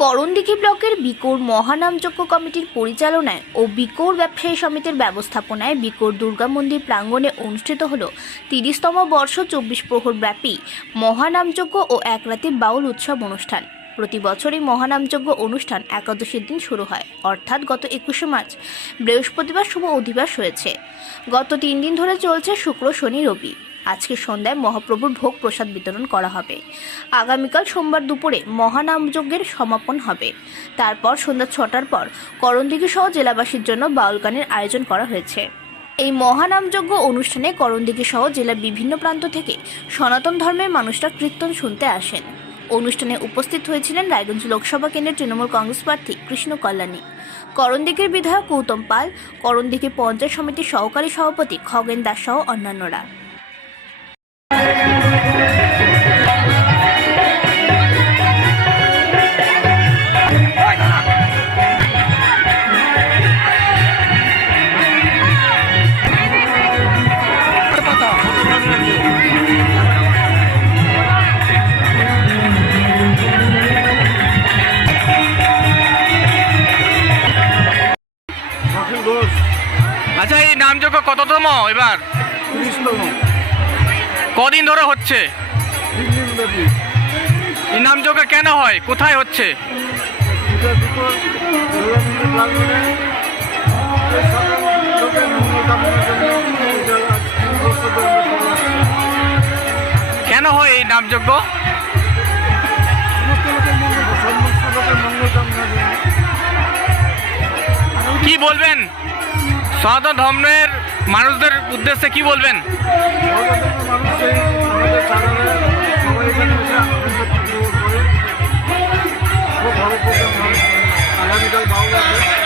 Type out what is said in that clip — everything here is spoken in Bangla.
করণদিঘি ব্লকের বিকোর মহানামযজ্ঞ কমিটির পরিচালনায় ও বিকোর ব্যবসায়ী সমিতির ব্যবস্থাপনায় বিকোর দুর্গা মন্দির প্রাঙ্গণে অনুষ্ঠিত হল ৩০তম বর্ষ ২৪ প্রহর ব্যাপী মহানামযজ্ঞ ও এক রাতে বাউল উৎসব অনুষ্ঠান। প্রতি বছর এই মহানামযজ্ঞ অনুষ্ঠান একাদশীর দিন শুরু হয়, অর্থাৎ গত ২১শে মার্চ বৃহস্পতিবার শুভ অধিবাস হয়েছে। গত ৩ দিন ধরে চলছে শুক্র, শনি, রবি। আজকে সন্ধ্যায় মহাপ্রভুর ভোগ প্রসাদ বিতরণ করা হবে। আগামীকাল সোমবার দুপুরে মহানামযজ্ঞের সমাপন হবে। তারপর সন্ধ্যা ৬টার পর করণদিঘি সহ জেলাবাসীর জন্য বাউল গানের আয়োজন করা হয়েছে। এই মহানামযজ্ঞ অনুষ্ঠানে করণদিঘি সহ জেলার বিভিন্ন প্রান্ত থেকে সনাতন ধর্মের মানুষরা কীর্তন শুনতে আসেন। অনুষ্ঠানে উপস্থিত হয়েছিলেন রায়গঞ্জ লোকসভা কেন্দ্রের তৃণমূল কংগ্রেস প্রার্থী কৃষ্ণ কল্যাণী, করণদিঘির বিধায়ক গৌতম পাল, করণদিঘি পঞ্চায়েত সমিতির সহকারী সভাপতি খগেন দাস সহ অন্যান্যরা। আচ্ছা, এই নামযজ্ঞ কততম এবার? ৩০তম। কদিন ধরে হচ্ছে? ৩ দিন ব্যাপী। এই নামযজ্ঞ কেন হয়, কোথায় হচ্ছে? এটা বিকোর দুর্গা মন্দির প্রাঙ্গণে সকল লোকের মঙ্গল কামনার জন্য এটা ৩ বছর ধরে আমরা করে আসছি। কেন হয় এই নামযজ্ঞ? সমস্ত লোকের মঙ্গল কামনার জন্য। কি বলবেন সনাতন ধর্মের মানুষদের উদ্দেশ্যে, কি বলবেন? সর্বধর্মের মানুষই আমাদের চ্যানেলে সবাই এখানে এসে আনন্দ উপভোগ করে। খুব ভালো প্রোগ্রাম হয়। আগামীকাল বাউল আছে।